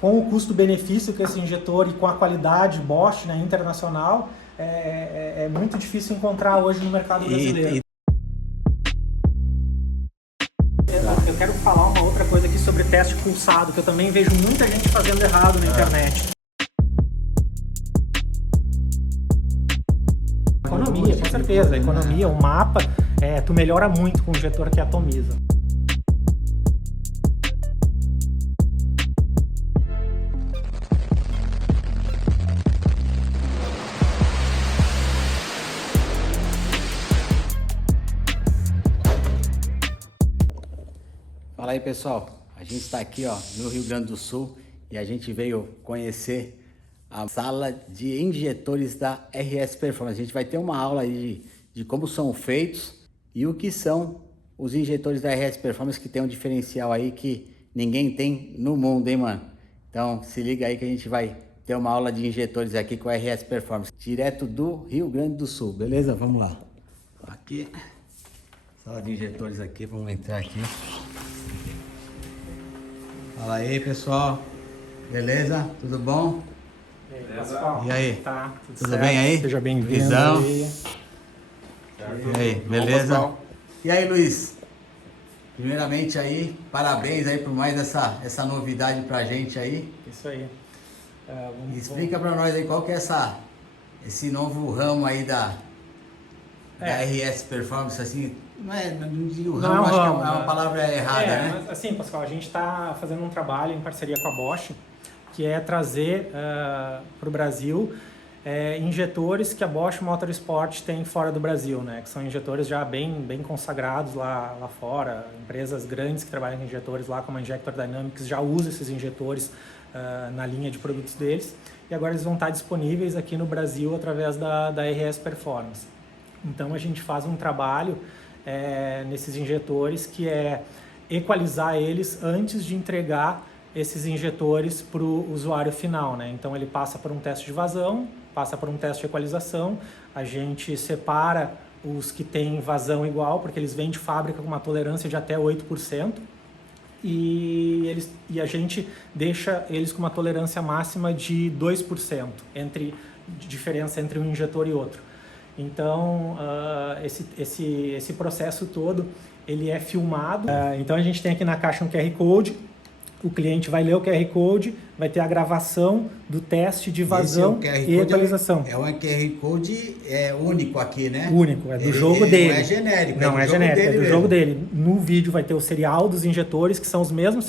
Com o custo-benefício que esse injetor e com a qualidade Bosch, né, internacional, é muito difícil encontrar hoje no mercado brasileiro. Eu quero falar uma outra coisa aqui sobre teste pulsado, que eu também vejo muita gente fazendo errado na internet. Economia, com certeza. Economia, o mapa, tu melhora muito com o injetor que atomiza. Fala aí, pessoal, a gente está aqui no Rio Grande do Sul e a gente veio conhecer a sala de injetores da RS Performance. A gente vai ter uma aula aí de como são feitos e o que são os injetores da RS Performance, que tem um diferencial aí que ninguém tem no mundo, hein, mano? Então se liga aí que a gente vai ter uma aula de injetores aqui com a RS Performance, direto do Rio Grande do Sul, beleza? Vamos lá. Aqui, sala de injetores aqui, vamos entrar aqui. Fala aí, pessoal, beleza? Tudo bom? Pascoal, E aí? Tá, Tudo certo. bem aí? Seja bem-vindo. Visão. Aí. E aí, beleza? E aí, Luiz? Primeiramente aí, parabéns aí por mais essa novidade pra gente aí. Isso aí. Explica pra nós aí qual que é esse novo ramo aí da RS Performance, assim, não digo ramo, Não é um acho ramo, que é uma palavra errada, né? Mas, assim, Pascoal, a gente está fazendo um trabalho em parceria com a Bosch, que é trazer para o Brasil injetores que a Bosch Motorsport tem fora do Brasil, né? Que são injetores já bem consagrados lá fora. Empresas grandes que trabalham com injetores lá, como a Injector Dynamics, já usam esses injetores na linha de produtos deles. E agora eles vão estar disponíveis aqui no Brasil através da RS Performance. Então a gente faz um trabalho nesses injetores que é equalizar eles antes de entregar esses injetores para o usuário final, né? Então ele passa por um teste de vazão, passa por um teste de equalização, a gente separa os que têm vazão igual, porque eles vêm de fábrica com uma tolerância de até 8%, e a gente deixa eles com uma tolerância máxima de 2%, de diferença entre um injetor e outro. Então, esse processo todo, ele é filmado. Então, a gente tem aqui na caixa um QR Code. O cliente vai ler o QR Code, vai ter a gravação do teste de vazão e equalização. É um QR Code único aqui, né? Único, é do jogo dele. Não é genérico. Não é genérico, é do jogo dele. No vídeo vai ter o serial dos injetores, que são os mesmos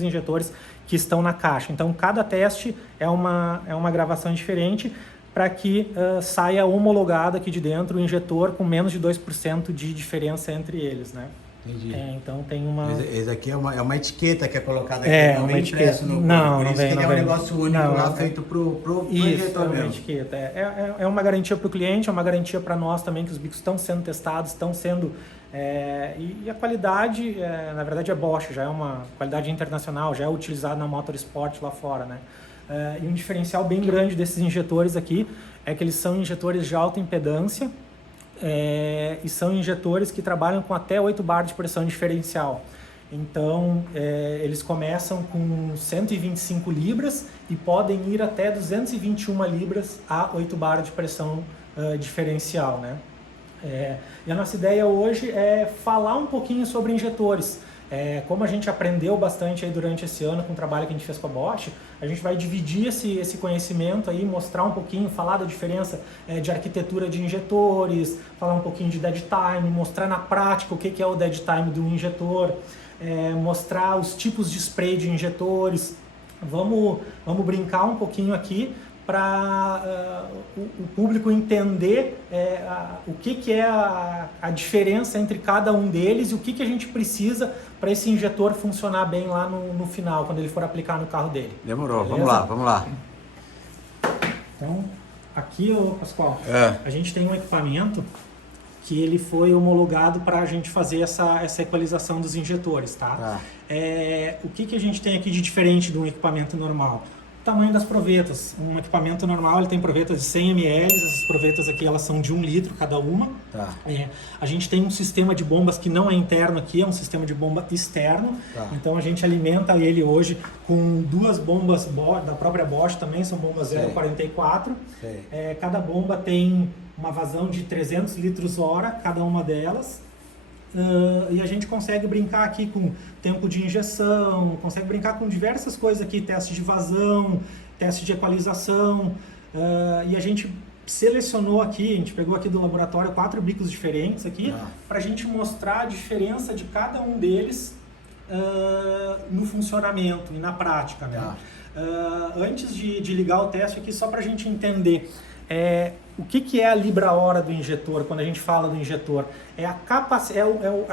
injetores que estão na caixa. Então, cada teste é uma gravação diferente, para que saia homologado aqui de dentro o injetor com menos de 2% de diferença entre eles, né? Entendi. Então tem uma... Esse aqui é uma etiqueta que é colocada aqui, não vem impresso no não, por isso vem, que ele é um negócio único lá feito pro injetor mesmo. mesmo. Etiqueta. É uma garantia para o cliente, é uma garantia para nós também, que os bicos estão sendo testados, estão sendo... e a qualidade, na verdade, é Bosch, já é uma qualidade internacional, já é utilizada na Motorsport lá fora, né? E um diferencial bem grande desses injetores aqui é que eles são injetores de alta impedância e são injetores que trabalham com até 8 bar de pressão diferencial. Então, eles começam com 125 libras e podem ir até 221 libras a 8 bar de pressão diferencial, né? E a nossa ideia hoje é falar um pouquinho sobre injetores. Como a gente aprendeu bastante aí durante esse ano com o trabalho que a gente fez com a Bosch, a gente vai dividir esse conhecimento aí, mostrar um pouquinho, falar da diferença de arquitetura de injetores, falar um pouquinho de dead time, mostrar na prática o que é o dead time do injetor, mostrar os tipos de spray de injetores. Vamos brincar um pouquinho aqui para o público entender o que é a diferença entre cada um deles e o que a gente precisa para esse injetor funcionar bem lá no final, quando ele for aplicar no carro dele. Demorou, beleza? vamos lá. Então, aqui, Pascoal, a gente tem um equipamento que ele foi homologado para a gente fazer essa equalização dos injetores, tá? O que a gente tem aqui de diferente de um equipamento normal? tamanho das provetas. Um equipamento normal ele tem provetas de 100 ml, essas provetas aqui elas são de 1 litro cada uma. Tá. A gente tem um sistema de bombas que não é interno aqui, é um sistema de bomba externo. Tá. Então a gente alimenta ele hoje com 2 bombas da própria Bosch também, são bombas 0,44. Cada bomba tem uma vazão de 300 litros hora, cada uma delas. E a gente consegue brincar aqui com tempo de injeção, consegue brincar com diversas coisas aqui, teste de vazão, teste de equalização, e a gente selecionou aqui, a gente pegou aqui do laboratório 4 bicos diferentes aqui, para a gente mostrar a diferença de cada um deles no funcionamento e na prática, né? Antes de ligar o teste aqui, só para a gente entender, o que é a libra-hora do injetor, quando a gente fala do injetor? É a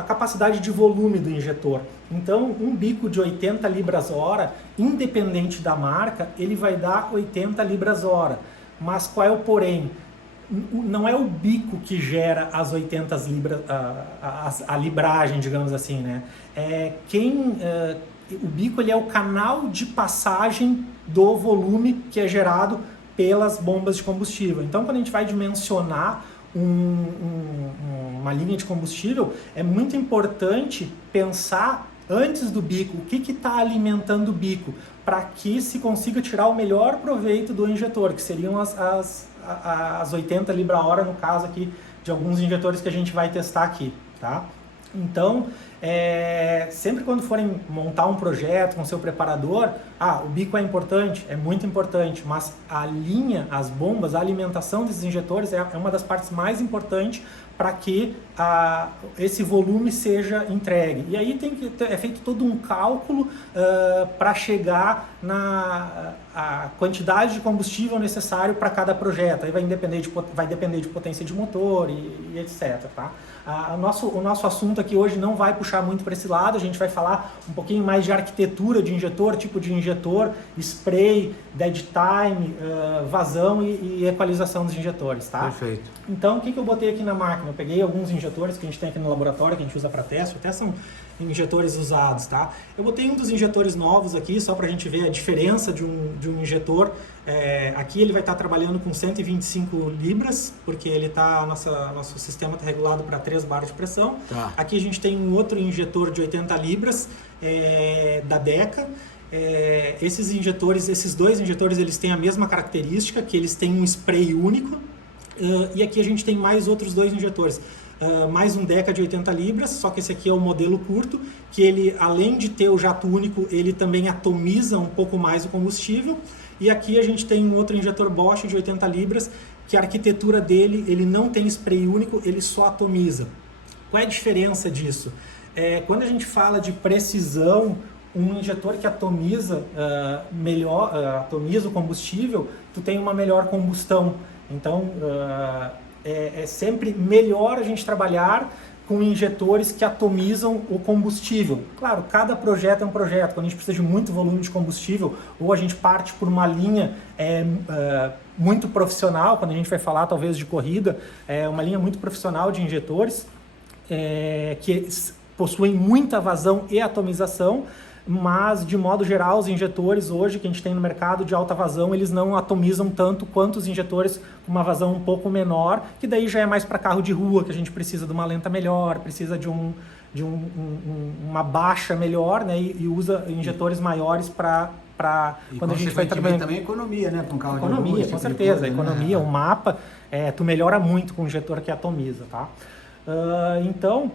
capacidade de volume do injetor. Então, um bico de 80 libras-hora, independente da marca, ele vai dar 80 libras-hora. Mas qual é o porém? Não é o bico que gera as 80 libras, a libragem, digamos assim, né? O bico ele é o canal de passagem do volume que é gerado pelas bombas de combustível. Então, quando a gente vai dimensionar uma linha de combustível, é muito importante pensar antes do bico, o que está alimentando o bico, para que se consiga tirar o melhor proveito do injetor, que seriam as 80 libra-hora, no caso aqui, de alguns injetores que a gente vai testar aqui, tá? Então, sempre quando forem montar um projeto com seu preparador, o bico é importante, é muito importante, mas a linha, as bombas, a alimentação desses injetores é uma das partes mais importantes para que esse volume seja entregue. E aí é feito todo um cálculo para chegar na quantidade de combustível necessário para cada projeto. Aí vai depender de potência de motor e etc. Tá? O nosso assunto aqui hoje não vai puxar muito para esse lado, a gente vai falar um pouquinho mais de arquitetura de injetor, tipo de injetor, spray, dead time, vazão e equalização dos injetores. Tá? Perfeito. Então, o que eu botei aqui na máquina? Eu peguei alguns injetores que a gente tem aqui no laboratório, que a gente usa para teste, até são injetores usados, tá? Eu botei um dos injetores novos aqui, só para a gente ver a diferença de um injetor. Aqui ele vai estar trabalhando com 125 libras, porque ele nosso sistema está regulado para 3 bares de pressão. Tá. Aqui a gente tem um outro injetor de 80 libras, da Deca. Esses 2 injetores, eles têm a mesma característica, que eles têm um spray único. E aqui a gente tem mais outros 2 injetores. Mais um Deca de 80 libras, só que esse aqui é o modelo curto, que ele, além de ter o jato único, ele também atomiza um pouco mais o combustível. E aqui a gente tem um outro injetor Bosch de 80 libras, que a arquitetura dele, ele não tem spray único, ele só atomiza. Qual é a diferença disso? Quando a gente fala de precisão, um injetor que atomiza atomiza o combustível, tu tem uma melhor combustão. Então, é sempre melhor a gente trabalhar com injetores que atomizam o combustível. Claro, cada projeto é um projeto. Quando a gente precisa de muito volume de combustível, ou a gente parte por uma linha muito profissional, quando a gente vai falar talvez de corrida, uma linha muito profissional de injetores que possuem muita vazão e atomização, mas de modo geral os injetores hoje que a gente tem no mercado de alta vazão, eles não atomizam tanto quanto os injetores com uma vazão um pouco menor, que daí já é mais para carro de rua, que a gente precisa de uma lenta melhor, precisa de uma baixa melhor, né, e usa injetores maiores para quando a gente vai trabalhando. Também economia, né, para um carro economia, de rua. Com certeza, economia, o mapa, tu melhora muito com o injetor que atomiza, tá? Então,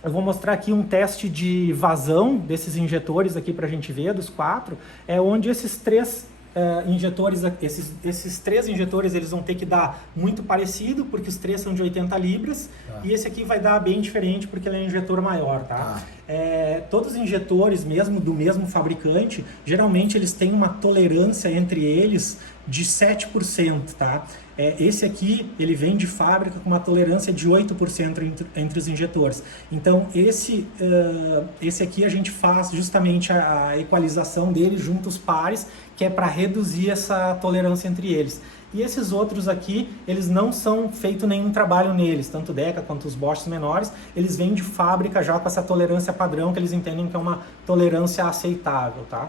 eu vou mostrar aqui um teste de vazão desses injetores aqui para a gente ver, dos 4, onde esses 3 injetores, esses 3 injetores, eles vão ter que dar muito parecido, porque os 3 são de 80 libras, e esse aqui vai dar bem diferente, porque ele é um injetor maior, tá? Todos os injetores, mesmo do mesmo fabricante, geralmente eles têm uma tolerância entre eles de 7%, tá? Esse aqui, ele vem de fábrica com uma tolerância de 8% entre os injetores. Então, esse aqui a gente faz justamente a equalização dele junto aos pares, que é para reduzir essa tolerância entre eles. E esses outros aqui, eles não são feito nenhum trabalho neles, tanto o Deca quanto os Boschs menores, eles vêm de fábrica já com essa tolerância padrão, que eles entendem que é uma tolerância aceitável, tá?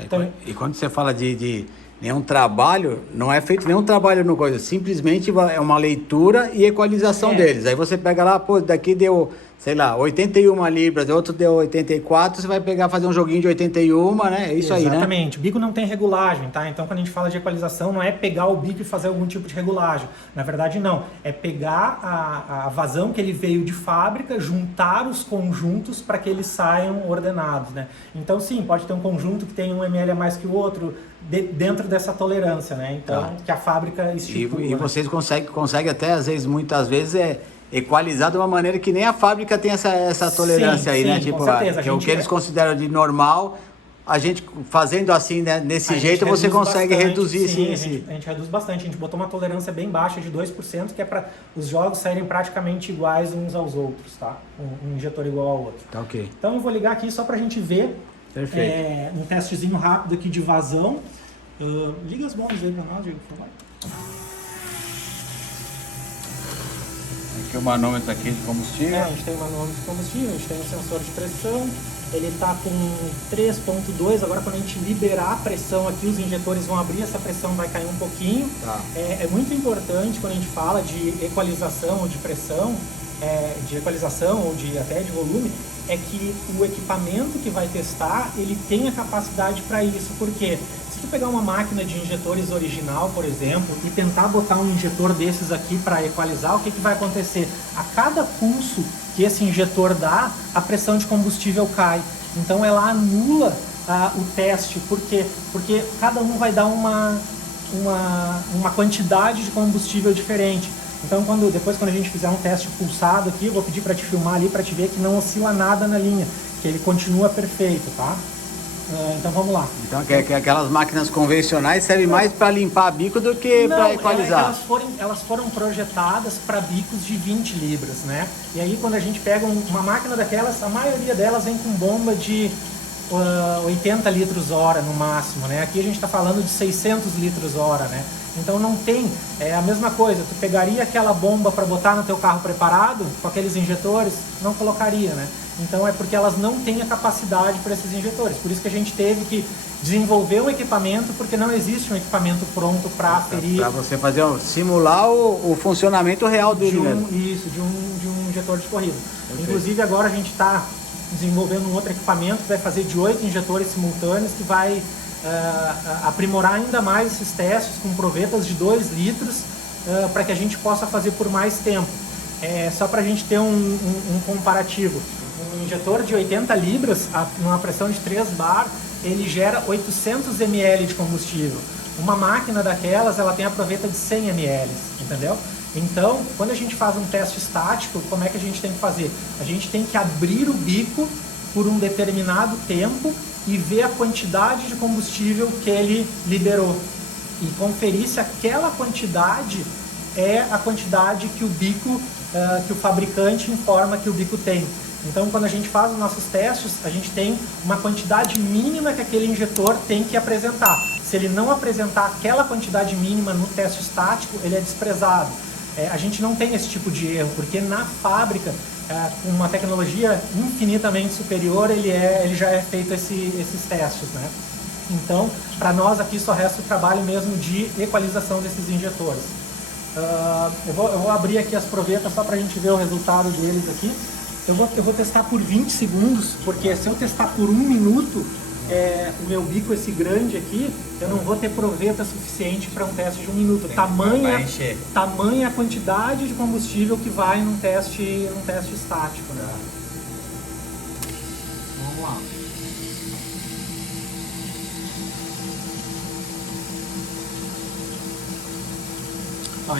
Então, e quando você fala de nenhum trabalho, não é feito nenhum trabalho no coisa, simplesmente é uma leitura e equalização deles. Aí você pega lá, pô, daqui deu, sei lá, 81 libras, outro deu 84, você vai pegar, fazer um joguinho de 81, né? É isso aí, né? Exatamente. O bico não tem regulagem, tá? Então, quando a gente fala de equalização, não é pegar o bico e fazer algum tipo de regulagem. Na verdade, não. É pegar a vazão que ele veio de fábrica, juntar os conjuntos para que eles saiam ordenados, né? Então, sim, pode ter um conjunto que tem 1 ml a mais que o outro, dentro dessa tolerância, né? Então, que a fábrica estipula. E vocês conseguem até, às vezes, muitas vezes, equalizar de uma maneira que nem a fábrica tem essa tolerância aí, né? Sim, Tipo, com certeza. o que eles consideram de normal, a gente fazendo assim, né, nesse jeito, você consegue reduzir sim, a gente reduz bastante. A gente botou uma tolerância bem baixa de 2%, que é para os jogos saírem praticamente iguais uns aos outros, tá? Um injetor igual ao outro. Tá, ok. Então eu vou ligar aqui só para a gente ver. Perfeito. Um testezinho rápido aqui de vazão. Liga as bombas aí para nós, Diego, por favor. Aqui o manômetro aqui de combustível. A gente tem um manômetro de combustível, a gente tem um sensor de pressão. Ele está com 3.2, agora quando a gente liberar a pressão aqui, os injetores vão abrir, essa pressão vai cair um pouquinho. Tá. É muito importante quando a gente fala de equalização ou de pressão, de equalização ou até de volume, é que o equipamento que vai testar, ele tem a capacidade para isso. Porque se tu pegar uma máquina de injetores original, por exemplo, e tentar botar um injetor desses aqui para equalizar, o que vai acontecer? A cada pulso que esse injetor dá, a pressão de combustível cai. Então ela anula o teste. Por quê? Porque cada um vai dar uma quantidade de combustível diferente. Então depois quando a gente fizer um teste pulsado aqui, eu vou pedir para te filmar ali para te ver que não oscila nada na linha, que ele continua perfeito, tá? Então vamos lá. Então que aquelas máquinas convencionais servem mais para limpar bico do que para equalizar. Elas foram projetadas para bicos de 20 libras, né? E aí quando a gente pega uma máquina daquelas, a maioria delas vem com bomba de 80 litros hora no máximo, né? Aqui a gente está falando de 600 litros hora, né? Então não tem, a mesma coisa, tu pegaria aquela bomba para botar no teu carro preparado, com aqueles injetores, não colocaria, né? Então é porque elas não têm a capacidade para esses injetores, por isso que a gente teve que desenvolver um equipamento, porque não existe um equipamento pronto para aferir. Para você simular o funcionamento real dele mesmo. Isso, de um injetor de corrida. Okay. Inclusive agora a gente está desenvolvendo um outro equipamento que vai fazer de 8 injetores simultâneos, que vai aprimorar ainda mais esses testes com provetas de 2 litros para que a gente possa fazer por mais tempo. Só para a gente ter um comparativo, um injetor de 80 libras, numa pressão de 3 bar, ele gera 800 ml de combustível. Uma máquina daquelas, ela tem a proveta de 100 ml, entendeu? Então, quando a gente faz um teste estático, como é que a gente tem que fazer? A gente tem que abrir o bico por um determinado tempo e ver a quantidade de combustível que ele liberou e conferir se aquela quantidade é a quantidade que o bico, que o fabricante informa que o bico tem. Então, quando a gente faz os nossos testes, a gente tem uma quantidade mínima que aquele injetor tem que apresentar. Se ele não apresentar aquela quantidade mínima no teste estático, ele é desprezado. A gente não tem esse tipo de erro, porque na fábrica, com uma tecnologia infinitamente superior, ele já é feito esses testes, né? Então, para nós aqui só resta o trabalho mesmo de equalização desses injetores. Eu vou abrir aqui as provetas só para a gente ver o resultado deles aqui. Eu vou testar por 20 segundos, porque se eu testar por 1 minuto, o meu bico esse grande aqui, eu não vou ter proveta suficiente para um teste de 1 minuto. Tamanha a quantidade de combustível que vai num teste estático, né? Vamos lá.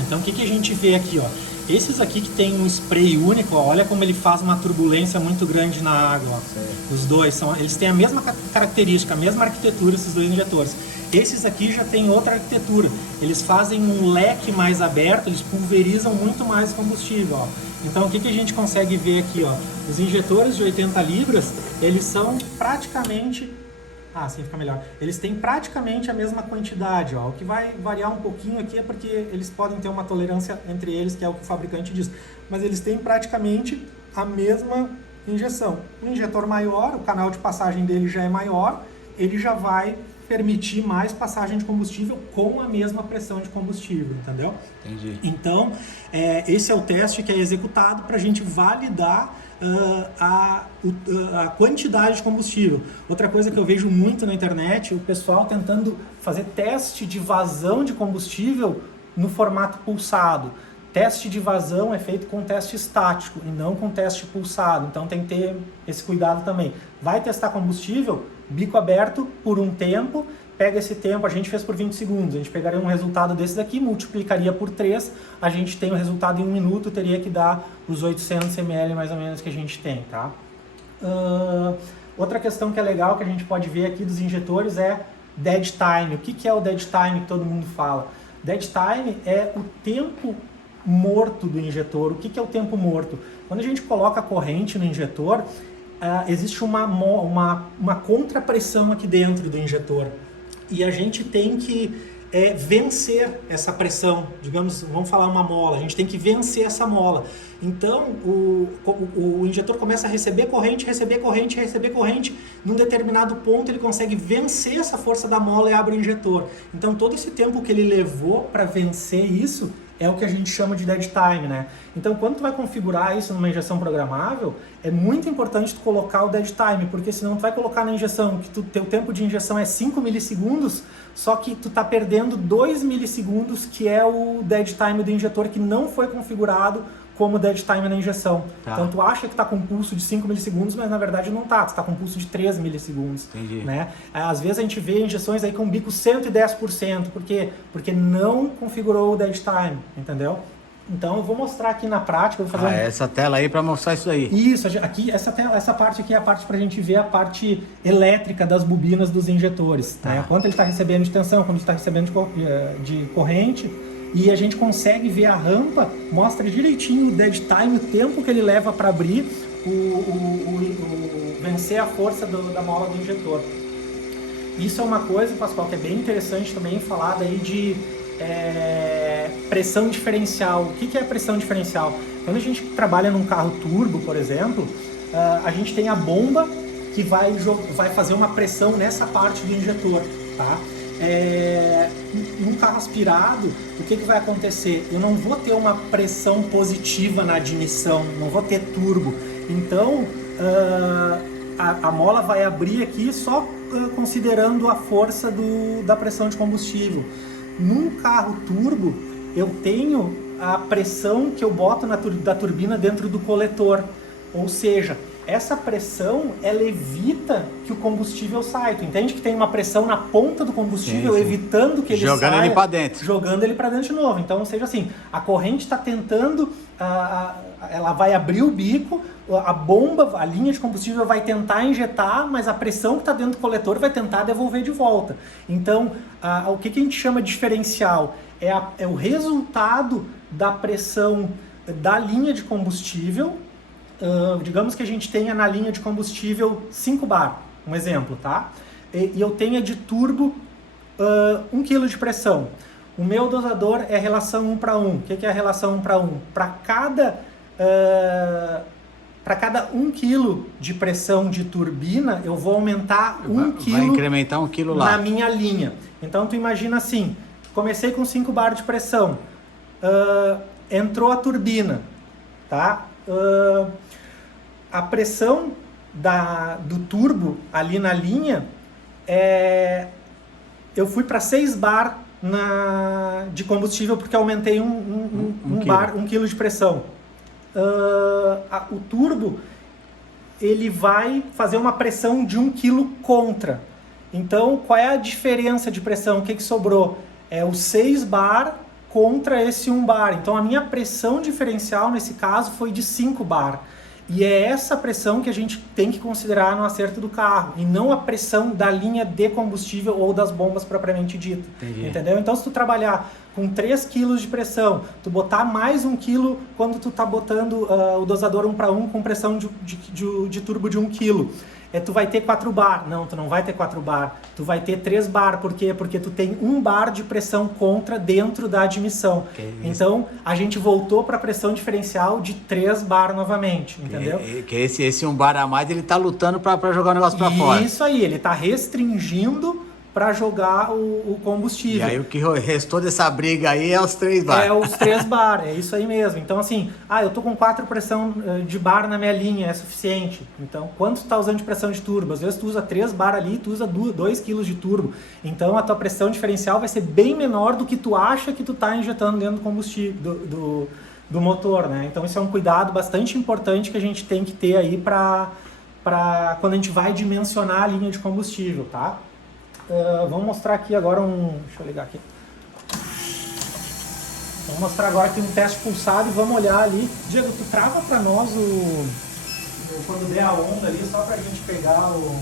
Então o que a gente vê aqui, ó? Esses aqui que tem um spray único, ó, olha como ele faz uma turbulência muito grande na água. Ó. Os dois eles têm a mesma característica, a mesma arquitetura, esses dois injetores. Esses aqui já tem outra arquitetura. Eles fazem um leque mais aberto, eles pulverizam muito mais combustível. Ó. Então o que a gente consegue ver aqui, ó? Os injetores de 80 libras, eles são praticamente... assim fica melhor. Eles têm praticamente a mesma quantidade, ó. O que vai variar um pouquinho aqui é porque eles podem ter uma tolerância entre eles, que é o que o fabricante diz. Mas eles têm praticamente a mesma injeção. Um injetor maior, o canal de passagem dele já é maior, ele já vai permitir mais passagem de combustível com a mesma pressão de combustível, entendeu? Entendi. Então, esse é o teste que é executado para a gente validar a quantidade de combustível. Outra coisa que eu vejo muito na internet, o pessoal tentando fazer teste de vazão de combustível no formato pulsado. Teste de vazão é feito com teste estático e não com teste pulsado, então tem que ter esse cuidado também. Vai testar combustível, bico aberto por um tempo, pega esse tempo, a gente fez por 20 segundos, a gente pegaria um resultado desse daqui, multiplicaria por 3, a gente tem o resultado em 1 minuto, teria que dar os 800 ml mais ou menos que a gente tem, tá? Outra questão que é legal que a gente pode ver aqui dos injetores é dead time. O que é o dead time que todo mundo fala? Dead time é o tempo morto do injetor. O que é o tempo morto? Quando a gente coloca a corrente no injetor, existe uma contrapressão aqui dentro do injetor e a gente tem que vencer essa pressão, digamos, vamos falar uma mola, a gente tem que vencer essa mola. Então o injetor começa a receber corrente, num determinado ponto ele consegue vencer essa força da mola e abre o injetor. Então todo esse tempo que ele levou para vencer isso é o que a gente chama de dead time, né? Então, quando tu vai configurar isso numa injeção programável, é muito importante tu colocar o dead time, porque senão tu vai colocar na injeção que teu tempo de injeção é 5 milissegundos, só que tu tá perdendo 2 milissegundos, que é o dead time do injetor, que não foi configurado como dead time na injeção. Tá. Então, tu acha que tá com um pulso de 5 milissegundos, mas na verdade não tá. Tu tá com um pulso de 3 milissegundos. Entendi. Né? Às vezes a gente vê injeções aí com bico 110%. Por quê? Porque não configurou o dead time, entendeu? Então eu vou mostrar aqui na prática. Eu vou fazer essa tela aí para mostrar isso aí. Isso, aqui, essa parte aqui é a parte para a gente ver a parte elétrica das bobinas dos injetores. Tá. Né? Quanto ele está recebendo de tensão, quanto ele está recebendo de corrente. E a gente consegue ver a rampa, mostra direitinho o dead time, o tempo que ele leva para abrir, vencer a força da mola do injetor. Isso é uma coisa, Pascoal, que é bem interessante também falar daí de pressão diferencial. O que é pressão diferencial? Quando a gente trabalha num carro turbo, por exemplo, a gente tem a bomba que vai fazer uma pressão nessa parte do injetor, tá? Num carro aspirado, o que vai acontecer? Eu não vou ter uma pressão positiva na admissão, não vou ter turbo. Então, a mola vai abrir aqui só considerando a força da pressão de combustível. Num carro turbo, eu tenho a pressão que eu boto da turbina dentro do coletor. Ou seja, essa pressão, ela evita que o combustível saia. Tu entende que tem uma pressão na ponta do combustível, sim, evitando que ele saia. Jogando ele para dentro. Jogando ele para dentro de novo. Então, ou seja assim, a corrente está tentando, ela vai abrir o bico, a bomba, a linha de combustível vai tentar injetar, mas a pressão que está dentro do coletor vai tentar devolver de volta. Então, o que a gente chama de diferencial? É o resultado da pressão da linha de combustível. Digamos que a gente tenha na linha de combustível 5 bar, um exemplo, tá? E eu tenha de turbo 1 kg de pressão. O meu dosador é relação 1 para 1. O que é a relação 1 para 1? Para cada 1 kg de pressão de turbina, eu vou aumentar 1 kg. Vai incrementar 1 kg lá. Na minha linha. Então, tu imagina assim, comecei com 5 bar de pressão, entrou a turbina, tá? A pressão do turbo ali na linha, eu fui para 6 bar de combustível porque aumentei um quilo de pressão. O turbo, ele vai fazer uma pressão de 1 kg contra. Então, qual é a diferença de pressão? O que sobrou? É o 6 bar contra esse 1 bar. Então, a minha pressão diferencial nesse caso foi de 5 bar. E é essa pressão que a gente tem que considerar no acerto do carro, e não a pressão da linha de combustível ou das bombas propriamente dita. Entendi. Entendeu? Então, se tu trabalhar com 3 kg de pressão, tu botar mais 1 kg quando tu tá botando o dosador 1 para 1 com pressão de turbo de 1 kg, tu vai ter 4 bar. Não, tu não vai ter 4 bar. Tu vai ter 3 bar. Por quê? Porque tu tem 1 bar de pressão contra dentro da admissão. Então, a gente voltou para a pressão diferencial de 3 bar novamente, entendeu? Que esse 1 bar a mais, ele tá lutando para jogar o negócio para fora. Isso aí, ele tá restringindo para jogar o combustível. E aí o que restou dessa briga aí é os 3 bar. É os 3 bar, é isso aí mesmo. Então assim, eu tô com 4 pressão de bar na minha linha, é suficiente. Então, quanto tu tá usando de pressão de turbo? Às vezes tu usa 3 bar ali, tu usa 2 kg de turbo. Então a tua pressão diferencial vai ser bem menor do que tu acha que tu tá injetando dentro do combustível, do motor, né? Então isso é um cuidado bastante importante que a gente tem que ter aí para quando a gente vai dimensionar a linha de combustível, tá? Vamos mostrar aqui agora deixa eu ligar aqui. Vamos mostrar agora aqui um teste pulsado e vamos olhar ali. Diego, tu trava para nós quando der a onda ali, só para a gente pegar o...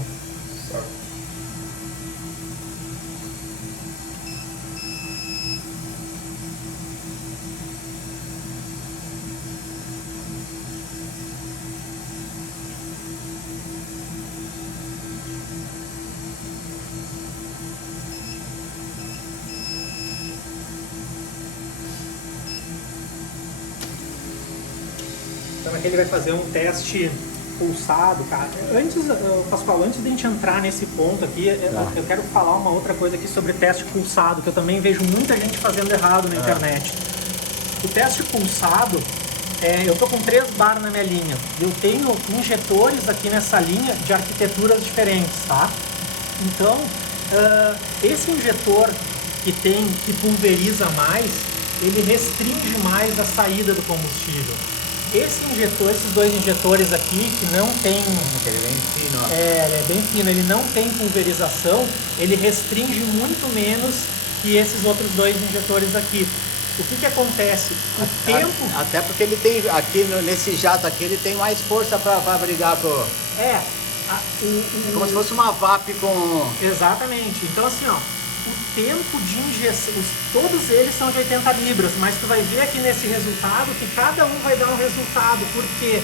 Então aqui ele vai fazer um teste pulsado, cara. Pascoal, antes de a gente entrar nesse ponto aqui, eu quero falar uma outra coisa aqui sobre teste pulsado, que eu também vejo muita gente fazendo errado na internet. O teste pulsado, eu tô com 3 bar na minha linha. Eu tenho injetores aqui nessa linha de arquiteturas diferentes, tá? Então, esse injetor que pulveriza mais, ele restringe mais a saída do combustível. Esses 2 injetores aqui, que não tem... Ele é bem fino, ó. Ele é bem fino, ele não tem pulverização, ele restringe muito menos que esses outros 2 injetores aqui. O que acontece? O tempo... Até porque ele tem, aqui nesse jato aqui, ele tem mais força para brigar pro... É como se fosse uma VAP com... Exatamente. Então assim, ó, o tempo de injeção, todos eles são de 80 libras, mas tu vai ver aqui nesse resultado que cada um vai dar um resultado. Por quê?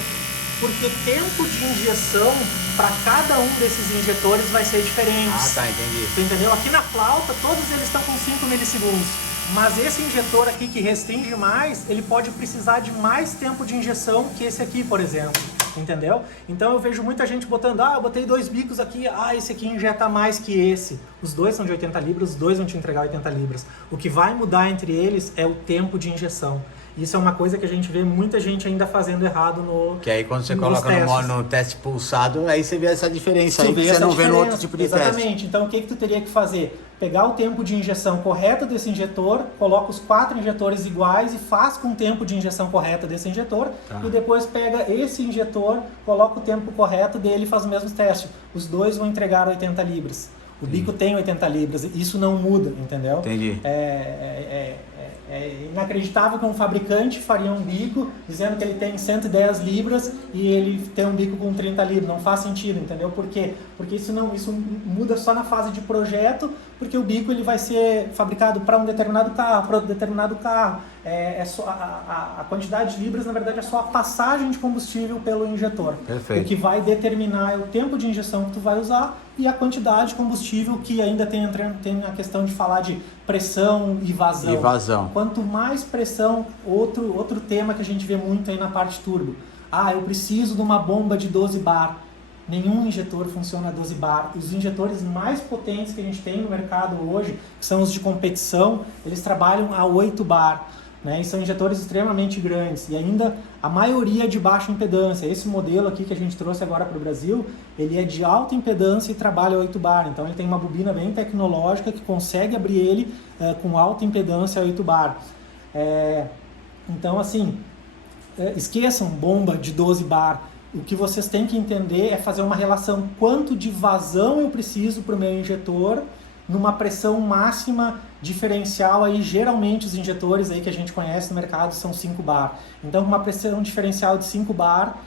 Porque tempo de injeção para cada um desses injetores vai ser diferente. Ah, tá, entendi. Tu entendeu? Aqui na flauta, todos eles estão com 5 milissegundos. Mas esse injetor aqui que restringe mais, ele pode precisar de mais tempo de injeção que esse aqui, por exemplo. Entendeu? Então eu vejo muita gente botando, eu botei 2 bicos aqui, esse aqui injeta mais que esse. Os 2 são de 80 libras, os 2 vão te entregar 80 libras. O que vai mudar entre eles é o tempo de injeção. Isso é uma coisa que a gente vê muita gente ainda fazendo errado no... Que aí quando você coloca no teste pulsado, aí você vê essa diferença aí, que você não vê no outro tipo de teste. Exatamente. Então o que tu teria que fazer? Pegar o tempo de injeção correto desse injetor, coloca os 4 injetores iguais e faz com o tempo de injeção correto desse injetor, e depois pega esse injetor, coloca o tempo correto dele e faz o mesmo teste. Os 2 vão entregar 80 libras. O bico tem 80 libras, isso não muda, entendeu? Entendi. É inacreditável que um fabricante faria um bico dizendo que ele tem 110 libras e ele tem um bico com 30 libras. Não faz sentido, entendeu? Por quê? Porque isso muda só na fase de projeto, porque o bico ele vai ser fabricado para um determinado carro, para outro determinado carro. Só a quantidade de libras, na verdade, é só a passagem de combustível pelo injetor. Perfeito. O que vai determinar é o tempo de injeção que tu vai usar e a quantidade de combustível, que ainda tem a questão de falar de pressão e vazão. E vazão. Quanto mais pressão, outro tema que a gente vê muito aí na parte turbo. Eu preciso de uma bomba de 12 bar. Nenhum injetor funciona a 12 bar. Os injetores mais potentes que a gente tem no mercado hoje, que são os de competição, eles trabalham a 8 bar. Né? E são injetores extremamente grandes. E ainda a maioria de baixa impedância. Esse modelo aqui que a gente trouxe agora para o Brasil, ele é de alta impedância e trabalha a 8 bar. Então ele tem uma bobina bem tecnológica que consegue abrir ele com alta impedância a 8 bar. Então assim, esqueçam bomba de 12 bar. O que vocês têm que entender é fazer uma relação quanto de vazão eu preciso para o meu injetor numa pressão máxima diferencial. Aí geralmente os injetores aí que a gente conhece no mercado são 5 bar. Então uma pressão diferencial de 5 bar,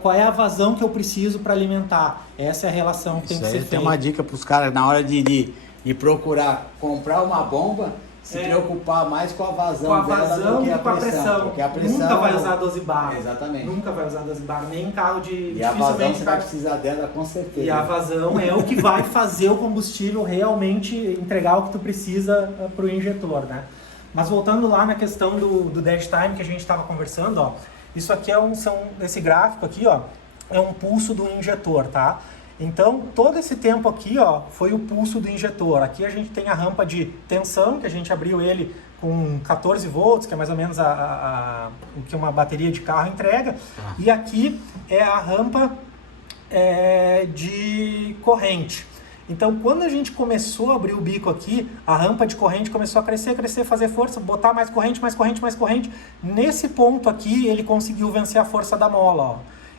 qual é a vazão que eu preciso para alimentar? Essa é a relação que tem que ser feita. Tem uma dica para os caras na hora de procurar comprar uma bomba. se preocupar mais com a vazão, com a vazão do que e com a pressão. Porque a pressão nunca vai usar 12 bar. Exatamente. Nunca vai usar 12 bar, nem em carro de... E a vazão você vai precisar dela com certeza. E a vazão é o que vai fazer o combustível realmente entregar o que tu precisa para o injetor, né? Mas voltando lá na questão do dead time que a gente estava conversando, ó, isso aqui esse gráfico aqui, ó, é um pulso do injetor, tá? Então, todo esse tempo aqui, ó, foi o pulso do injetor. Aqui a gente tem a rampa de tensão, que a gente abriu ele com 14 volts, que é mais ou menos o que uma bateria de carro entrega. E aqui é a rampa de corrente. Então, quando a gente começou a abrir o bico aqui, a rampa de corrente começou a crescer, fazer força, botar mais corrente, mais corrente, mais corrente. Nesse ponto aqui, ele conseguiu vencer a força da mola, ó.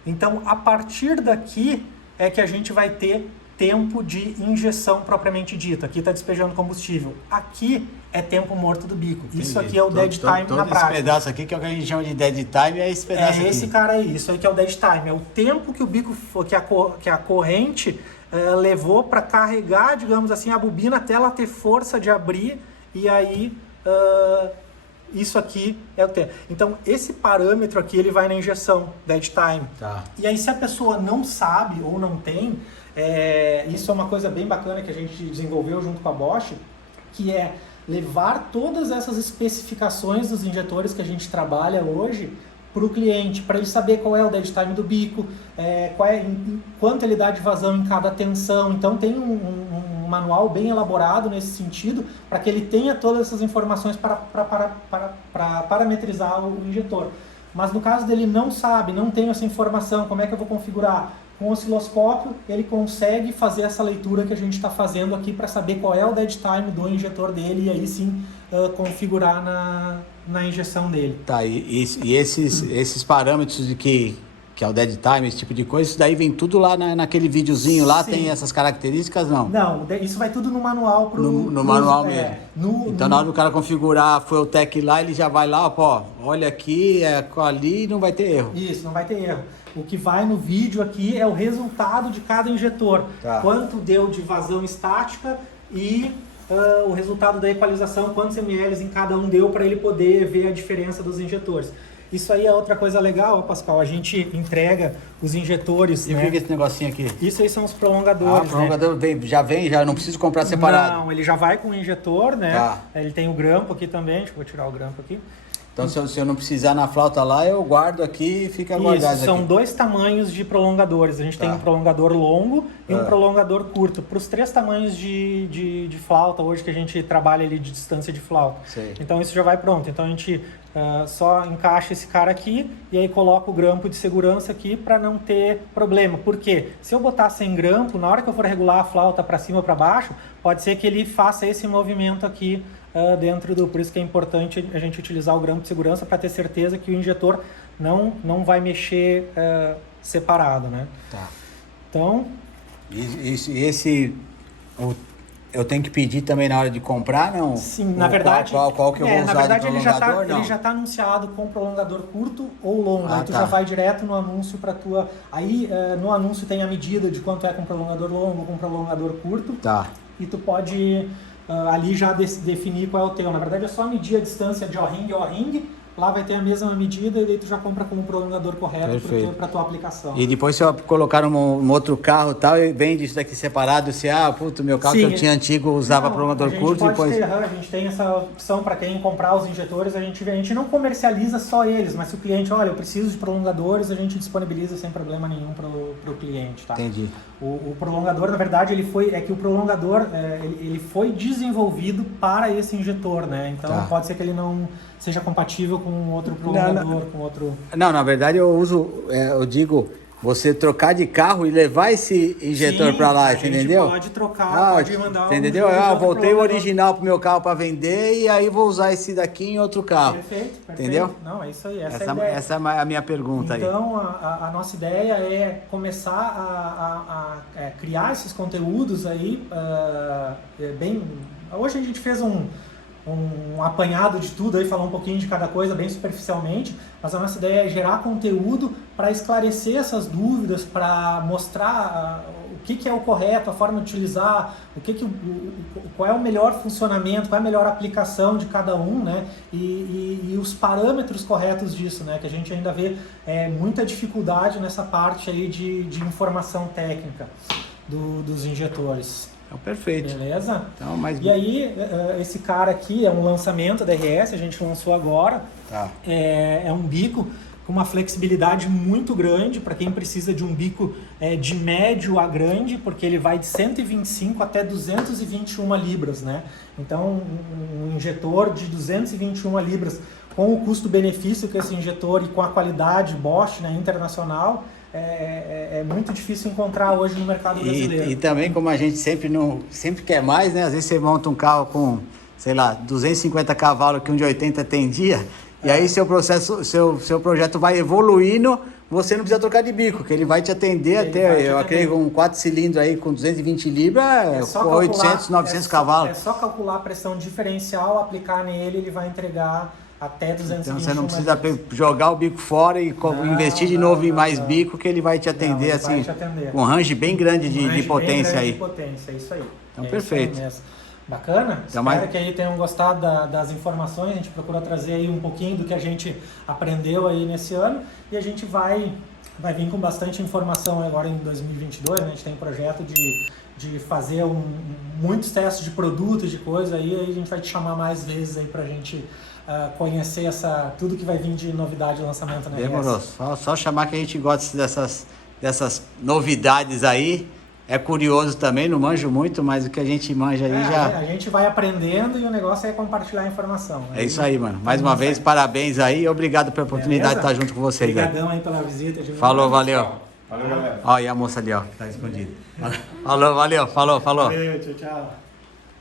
Então, a partir daqui é que a gente vai ter tempo de injeção propriamente dito. Aqui está despejando combustível. Aqui é tempo morto do bico. Entendi. Isso aqui é o dead time na prática. Esse pedaço aqui, que é o que a gente chama de dead time, é esse pedaço aqui. É esse cara aí. Isso aí que é o dead time. É o tempo que o bico, que a corrente levou para carregar, digamos assim, a bobina até ela ter força de abrir. E aí... isso aqui é o tempo. Então, esse parâmetro aqui, ele vai na injeção, dead time. Tá. E aí, se a pessoa não sabe ou não tem, isso é uma coisa bem bacana que a gente desenvolveu junto com a Bosch, que é levar todas essas especificações dos injetores que a gente trabalha hoje para o cliente, para ele saber qual é o dead time do bico, quanto ele dá de vazão em cada tensão. Então, tem um manual bem elaborado nesse sentido, para que ele tenha todas essas informações para parametrizar o injetor. Mas no caso dele não sabe, não tem essa informação, como é que eu vou configurar? Com o osciloscópio, ele consegue fazer essa leitura que a gente está fazendo aqui para saber qual é o dead time do injetor dele e aí sim configurar na injeção dele. Tá, e esses parâmetros de que é o dead time, esse tipo de coisa, isso daí vem tudo lá naquele videozinho lá, sim. Tem essas características, não? Não, isso vai tudo no manual. No manual mesmo. Então na hora do cara configurar a Fueltech lá, ele já vai lá, ó, olha aqui, ali, não vai ter erro. Isso, não vai ter erro. O que vai no vídeo aqui é o resultado de cada injetor. Tá. Quanto deu de vazão estática e o resultado da equalização, quantos ml em cada um deu para ele poder ver a diferença dos injetores. Isso aí é outra coisa legal, Pascal, a gente entrega os injetores, e né? E o que é esse negocinho aqui? Isso aí são os prolongadores, o prolongador já não preciso comprar separado? Não, ele já vai com o injetor, né? Tá. Ele tem o grampo aqui também, deixa eu tirar o grampo aqui. Então, se eu não precisar na flauta lá, eu guardo aqui e fica guardado aqui. São dois tamanhos de prolongadores. A gente tem um prolongador longo e um prolongador curto. Para os 3 tamanhos de flauta hoje que a gente trabalha ali de distância de flauta. Sei. Então, isso já vai pronto. Então, a gente só encaixa esse cara aqui e aí coloca o grampo de segurança aqui para não ter problema. Por quê? Se eu botar sem grampo, na hora que eu for regular a flauta para cima ou para baixo, pode ser que ele faça esse movimento aqui por isso que é importante a gente utilizar o grampo de segurança para ter certeza que o injetor não vai mexer separado, né? Tá. Então... Eu tenho que pedir também na hora de comprar, não? Sim, na verdade... Qual que eu vou usar de prolongador, ele já está anunciado com prolongador curto ou longo. Aí tu já vai direto no anúncio para tua... Aí no anúncio tem a medida de quanto é com prolongador longo, com prolongador curto. Tá. E tu pode... ali já definir qual é o teu. Na verdade é só medir a distância de O-ring a O-ring, lá vai ter a mesma medida e daí tu já compra com o prolongador correto para tua aplicação. E depois se eu colocar um outro carro e tal, e vende isso daqui separado, se meu carro que eu tinha antigo usava prolongador curto, depois... A gente tem essa opção para quem comprar os injetores, a gente não comercializa só eles, mas se o cliente, olha, eu preciso de prolongadores, a gente disponibiliza sem problema nenhum para o cliente, tá? Entendi. O prolongador, na verdade, o prolongador ele foi desenvolvido para esse injetor, né? Então pode ser que ele não seja compatível com outro prolongador, com outro... Não, na verdade eu digo, você trocar de carro e levar esse injetor para lá, entendeu? Pode trocar, pode mandar entendeu? Eu voltei o original pro meu carro para vender e aí vou usar esse daqui em outro carro. Perfeito. Entendeu? Não, é isso aí, essa é a ideia. Essa é a minha pergunta aí. Então, a nossa ideia é começar a criar esses conteúdos aí, Hoje a gente fez um apanhado de tudo aí, falar um pouquinho de cada coisa bem superficialmente, mas a nossa ideia é gerar conteúdo para esclarecer essas dúvidas, para mostrar o que é o correto, a forma de utilizar, qual é o melhor funcionamento, qual é a melhor aplicação de cada um, né? E os parâmetros corretos disso, né? Que a gente ainda vê muita dificuldade nessa parte aí de informação técnica dos injetores. Então, perfeito. Beleza? Então, mas... E aí, esse cara aqui é um lançamento da RS, a gente lançou agora. Tá. É um bico com uma flexibilidade muito grande para quem precisa de um bico de médio a grande, porque ele vai de 125 até 221 libras, né? Então, um injetor de 221 libras com o custo-benefício que esse injetor e com a qualidade Bosch, né, internacional, é muito difícil encontrar hoje no mercado brasileiro. E também, como a gente sempre quer mais, né? Às vezes você monta um carro com, sei lá, 250 cavalos que um de 80 tem dia, e aí seu projeto vai evoluindo, você não precisa trocar de bico, que ele vai te atender eu acredito, um 4 cilindros aí com 220 libras, 800, 900 cavalos. É só calcular a pressão diferencial, aplicar nele, ele vai entregar até 221. Então você não precisa jogar o bico fora e investir de novo em mais bico, que ele vai te atender assim, com um range bem grande de potência aí. De potência, isso aí. Então perfeito. Bacana? Então, Espero que aí tenham gostado das informações. A gente procurou trazer aí um pouquinho do que a gente aprendeu aí nesse ano, e a gente vai vir com bastante informação agora em 2022, né? A gente tem um projeto de fazer muitos testes de produtos, de coisa aí a gente vai te chamar mais vezes aí pra gente conhecer tudo que vai vir de novidade e lançamento na RS. Demorou. Só chamar, que a gente gosta dessas novidades aí. É curioso também, não manjo muito, mas o que a gente manja aí já... A gente vai aprendendo e o negócio é compartilhar a informação. É isso aí, mano. Mais uma vez, parabéns aí. Obrigado pela oportunidade de estar junto com vocês. Obrigadão aí pela visita. Falou, valeu. Valeu, galera. Ó, e a moça ali, ó, tá escondida. Falou, valeu, falou. Valeu, tchau, tchau.